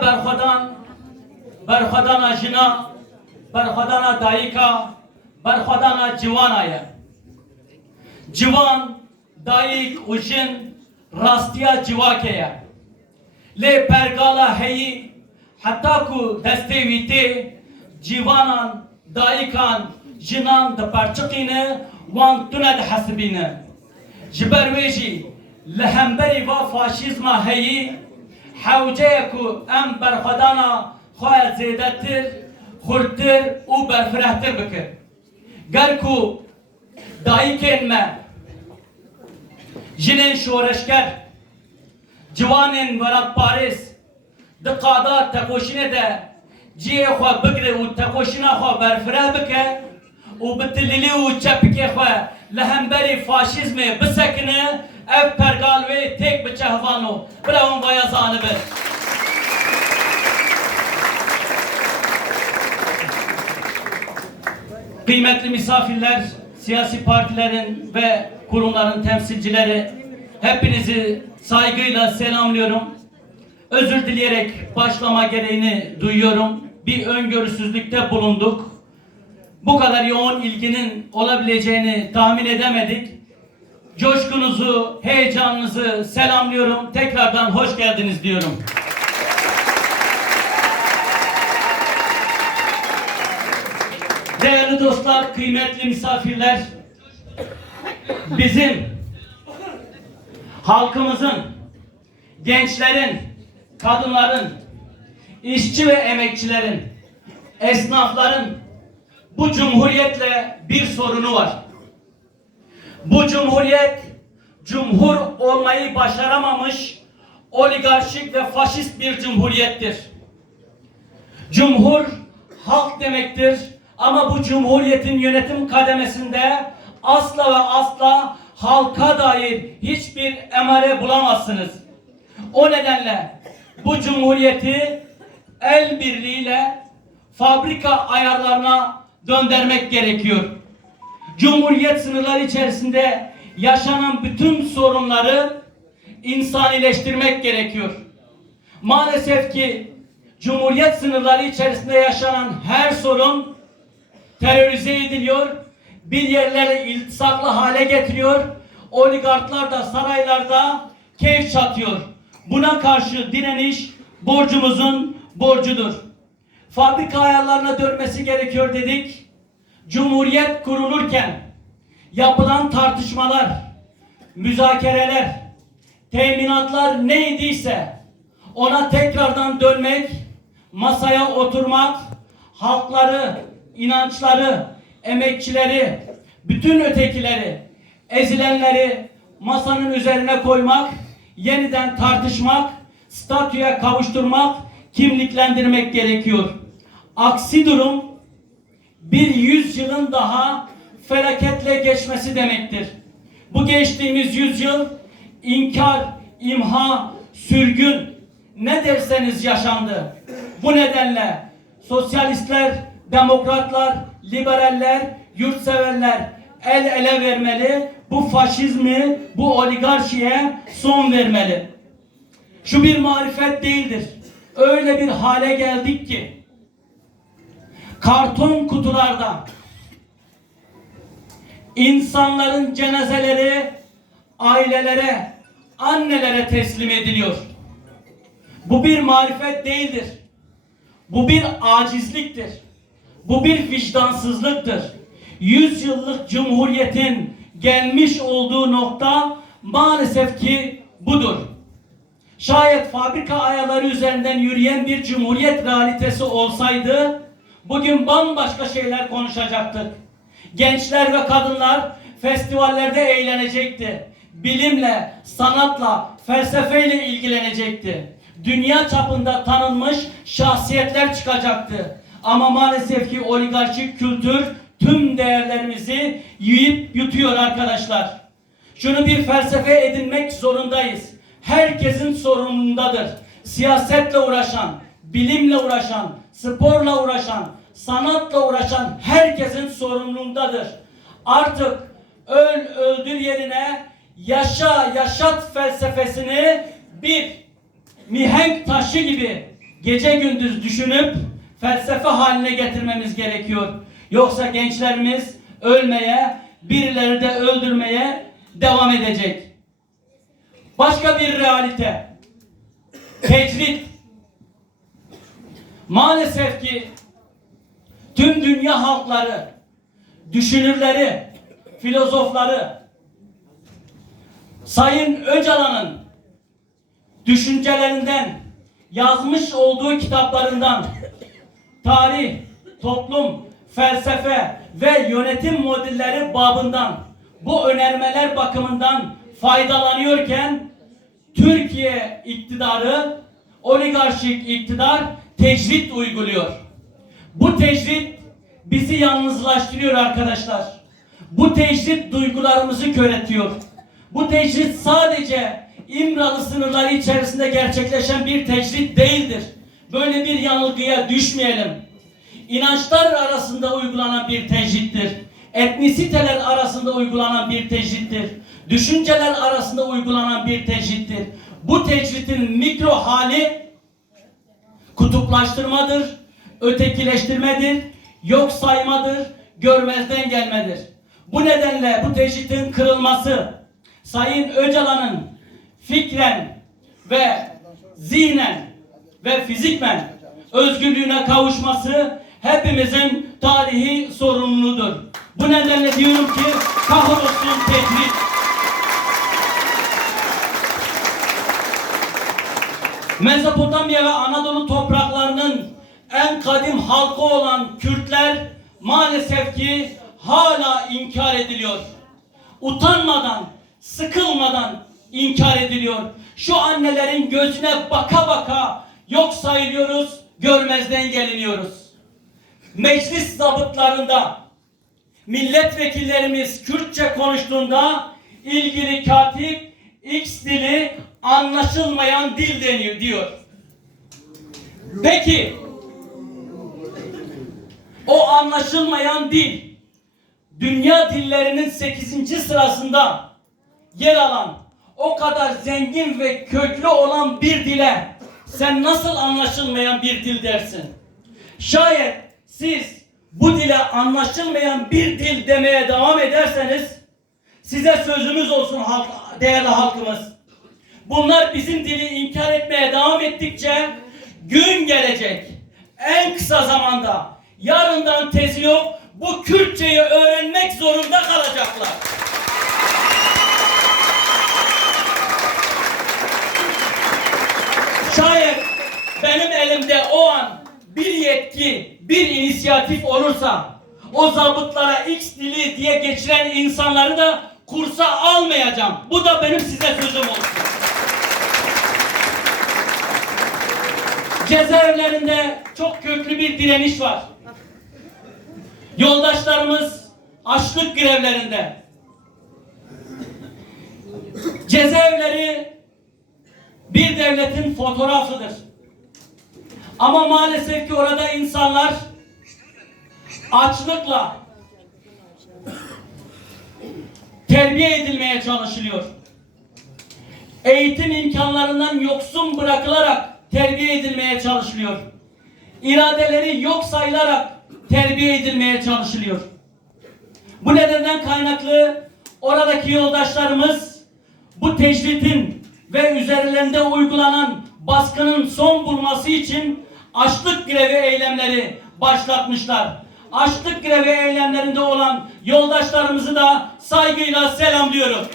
برخدان برخدان جنا برخدان دایکا برخدان جوانایه جوان دایک و جن راستیا جواکه لی پرگالا هی حتی کو دسته ویته جوانان دایکان جنان د پرچقینه وان تونه د حسبینه جبر ویجی لهمبری و فاشیزم هی حوجه کو ام برخدانا خواه زیده تر خورتر و برفرهتر بکر گر کو دایکن me jinên şoreşker ciwanên welat Paris di qada tekoşînê de ciyê xwe bigire û tekoşîna xwe berfireh bike û bi tililî û çepikê xwe li hemberî faşîzmê bisekine ev pergal têk biçe hivano bira hûn vaya zanibin. Kıymetli misafirler, siyasi partilerin ve kurumların temsilcileri hepinizi saygıyla selamlıyorum. Özür dileyerek başlama gereğini duyuyorum. Bir öngörüsüzlükte bulunduk. Bu kadar yoğun ilginin olabileceğini tahmin edemedik. Coşkunuzu, heyecanınızı selamlıyorum. Tekrardan hoş geldiniz diyorum. Değerli dostlar, kıymetli misafirler, bizim halkımızın, gençlerin, kadınların, işçi ve emekçilerin, esnafların bu cumhuriyetle bir sorunu var. Bu cumhuriyet, cumhur olmayı başaramamış, oligarşik ve faşist bir cumhuriyettir. Cumhur halk demektir ama bu cumhuriyetin yönetim kademesinde asla ve asla halka dair hiçbir emare bulamazsınız. O nedenle bu cumhuriyeti el birliğiyle fabrika ayarlarına döndürmek gerekiyor. Cumhuriyet sınırları içerisinde yaşanan bütün sorunları insanileştirmek gerekiyor. Maalesef ki Cumhuriyet sınırları içerisinde yaşanan her sorun terörize ediliyor, bir yerlere iltisaklı hale getiriyor, oligarklar da saraylarda keyif çatıyor. Buna karşı direniş borcumuzun borcudur. Fabrika ayarlarına dönmesi gerekiyor dedik. Cumhuriyet kurulurken yapılan tartışmalar, müzakereler, teminatlar neydiyse ona tekrardan dönmek, masaya oturmak, halkları, inançları, emekçileri, bütün ötekileri, ezilenleri masanın üzerine koymak, yeniden tartışmak, statüye kavuşturmak, kimliklendirmek gerekiyor. Aksi durum bir yüzyılın daha felaketle geçmesi demektir. Bu geçtiğimiz yüzyıl inkar, imha, sürgün ne derseniz yaşandı. Bu nedenle sosyalistler, demokratlar, liberaller, yurtseverler el ele vermeli, bu faşizmi, bu oligarşiye son vermeli. Şu bir marifet değildir. Öyle bir hale geldik ki karton kutularda insanların cenazeleri ailelere, annelere teslim ediliyor. Bu bir marifet değildir. Bu bir acizliktir. Bu bir vicdansızlıktır. Yüz yıllık cumhuriyetin gelmiş olduğu nokta maalesef ki budur. Şayet fabrika ayarları üzerinden yürüyen bir cumhuriyet realitesi olsaydı bugün bambaşka şeyler konuşacaktık. Gençler ve kadınlar festivallerde eğlenecekti. Bilimle, sanatla, felsefeyle ilgilenecekti. Dünya çapında tanınmış şahsiyetler çıkacaktı. Ama maalesef ki oligarşik kültür tüm değerlerimizi yiyip yutuyor arkadaşlar. Şunu bir felsefe edinmek zorundayız. Herkesin sorumlundadır. Siyasetle uğraşan, bilimle uğraşan, sporla uğraşan, sanatla uğraşan herkesin sorumluluğundadır. Artık öl öldür yerine yaşa yaşat felsefesini bir mihenk taşı gibi gece gündüz düşünüp felsefe haline getirmemiz gerekiyor. Yoksa gençlerimiz ölmeye, birileri de öldürmeye devam edecek. Başka bir realite. Tecrit. Maalesef ki tüm dünya halkları, düşünürleri, filozofları Sayın Öcalan'ın düşüncelerinden, yazmış olduğu kitaplarından tarih, toplum, felsefe ve yönetim modelleri babından bu önermeler bakımından faydalanıyorken Türkiye iktidarı oligarşik iktidar tecrit uyguluyor. Bu tecrit bizi yalnızlaştırıyor arkadaşlar. Bu tecrit duygularımızı köretiyor. Bu tecrit sadece İmralı sınırları içerisinde gerçekleşen bir tecrit değildir. Böyle bir yanılgıya düşmeyelim. İnançlar arasında uygulanan bir tecrittir. Etnisiteler arasında uygulanan bir tecrittir. Düşünceler arasında uygulanan bir tecrittir. Bu tecritin mikro hali kutuplaştırmadır, ötekileştirmedir, yok saymadır, görmezden gelmedir. Bu nedenle bu tecritin kırılması Sayın Öcalan'ın fikren ve zihnen ve fizikmen özgürlüğüne kavuşması hepimizin tarihi sorumluluğudur. Bu nedenle diyorum ki kahrolsun tecrit. Mezopotamya ve Anadolu topraklarının en kadim halkı olan Kürtler maalesef ki hala inkar ediliyor. Utanmadan, sıkılmadan inkar ediliyor. Şu annelerin gözüne baka baka yok sayılıyoruz, görmezden geliniyoruz. Meclis zabıtlarında milletvekillerimiz Kürtçe konuştuğunda ilgili katip X dili anlaşılmayan dil deniyor diyor. Peki o anlaşılmayan dil dünya dillerinin 8. sırasında yer alan o kadar zengin ve köklü olan bir dile sen nasıl anlaşılmayan bir dil dersin? Şayet siz bu dile anlaşılmayan bir dil demeye devam ederseniz size sözümüz olsun halk, değerli halkımız. Bunlar bizim dili inkar etmeye devam ettikçe gün gelecek. En kısa zamanda yarından tezi yok bu Kürtçeyi öğrenmek zorunda kalacaklar. Şayet benim elimde o an bir yetki, bir inisiyatif olursa o zabıtlara X dili diye geçiren insanları da kursa almayacağım. Bu da benim size sözüm olsun. Cezaevlerinde çok köklü bir direniş var. Yoldaşlarımız açlık grevlerinde. Cezaevleri bir devletin fotoğrafıdır. Ama maalesef ki orada insanlar açlıkla terbiye edilmeye çalışılıyor. Eğitim imkanlarından yoksun bırakılarak terbiye edilmeye çalışılıyor. İradeleri yok sayılarak terbiye edilmeye çalışılıyor. Bu nedenden kaynaklı oradaki yoldaşlarımız bu tecritin ve üzerlerinde uygulanan baskının son bulması için açlık grevi eylemleri başlatmışlar. Açlık grevi eylemlerinde olan yoldaşlarımızı da saygıyla selamlıyorum.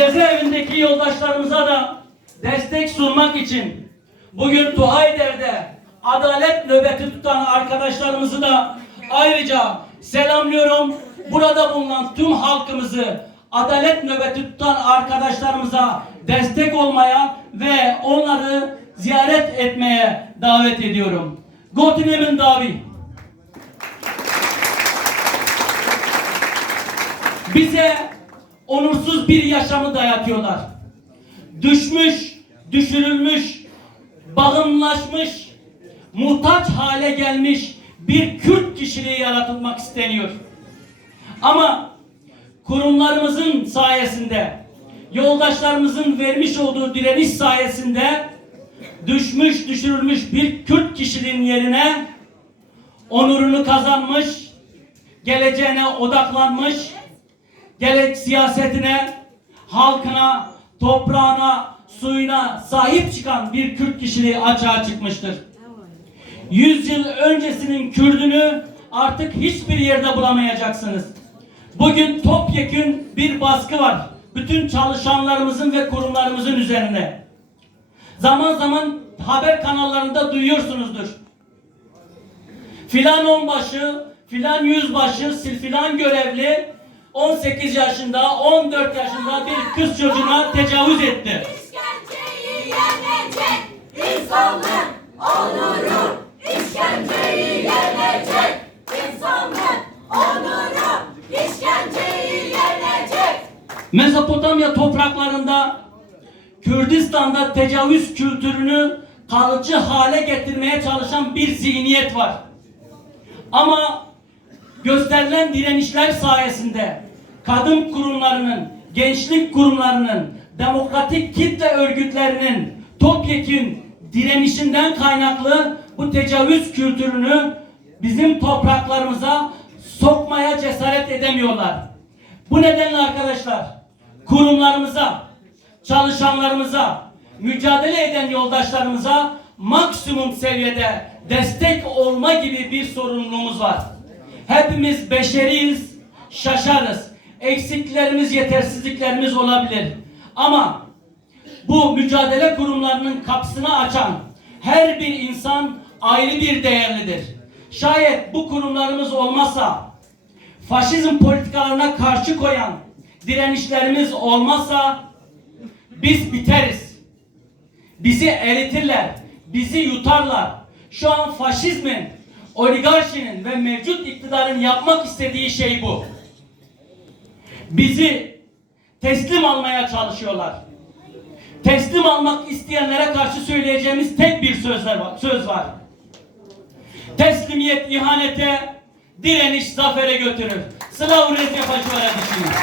Cezaevindeki yoldaşlarımıza da destek sunmak için bugün Tuhayder'de adalet nöbeti tutan arkadaşlarımızı da ayrıca selamlıyorum. Burada bulunan tüm halkımızı adalet nöbeti tutan arkadaşlarımıza destek olmaya ve onları ziyaret etmeye davet ediyorum. Gotinemin davi. Bize onursuz bir yaşamı dayatıyorlar. Düşmüş, düşürülmüş, bağımlaşmış, muhtaç hale gelmiş bir Kürt kişiliği yaratılmak isteniyor. Ama kurumlarımızın sayesinde, yoldaşlarımızın vermiş olduğu direniş sayesinde düşmüş, düşürülmüş bir Kürt kişiliğin yerine onurunu kazanmış, geleceğine odaklanmış, gerek siyasetine, halkına, toprağına, suyuna sahip çıkan bir Kürt kişiliği açığa çıkmıştır. Yüz yıl öncesinin Kürdünü artık hiçbir yerde bulamayacaksınız. Bugün topyekün bir baskı var. Bütün çalışanlarımızın ve kurumlarımızın üzerine. Zaman zaman haber kanallarında duyuyorsunuzdur. Filan onbaşı, filan yüzbaşı, filan görevli 18 yaşında, 14 yaşında bir kız çocuğuna tecavüz etti. İşkenceyi yenecek insanlığın onuru. İşkenceyi yenecek insanlığın onuru. İşkenceyi yenecek. Mezopotamya topraklarında Kürdistan'da tecavüz kültürünü kalıcı hale getirmeye çalışan bir zihniyet var. Ama gösterilen direnişler sayesinde kadın kurumlarının, gençlik kurumlarının, demokratik kitle örgütlerinin topyekün direnişinden kaynaklı bu tecavüz kültürünü bizim topraklarımıza sokmaya cesaret edemiyorlar. Bu nedenle arkadaşlar kurumlarımıza, çalışanlarımıza, mücadele eden yoldaşlarımıza maksimum seviyede destek olma gibi bir sorumluluğumuz var. Hepimiz beşeriyiz, şaşarız. Eksiklerimiz, yetersizliklerimiz olabilir. Ama bu mücadele kurumlarının kapısını açan her bir insan ayrı bir değerlidir. Şayet bu kurumlarımız olmazsa faşizm politikalarına karşı koyan direnişlerimiz olmazsa biz biteriz. Bizi eritirler, bizi yutarlar. Şu an faşizmin, oligarşinin ve mevcut iktidarın yapmak istediği şey bu. Bizi teslim almaya çalışıyorlar. Teslim almak isteyenlere karşı söyleyeceğimiz tek bir sözler var, söz var. Teslimiyet ihanete, direniş zafere götürür. Slav Recep Hacı Öğretişimiz.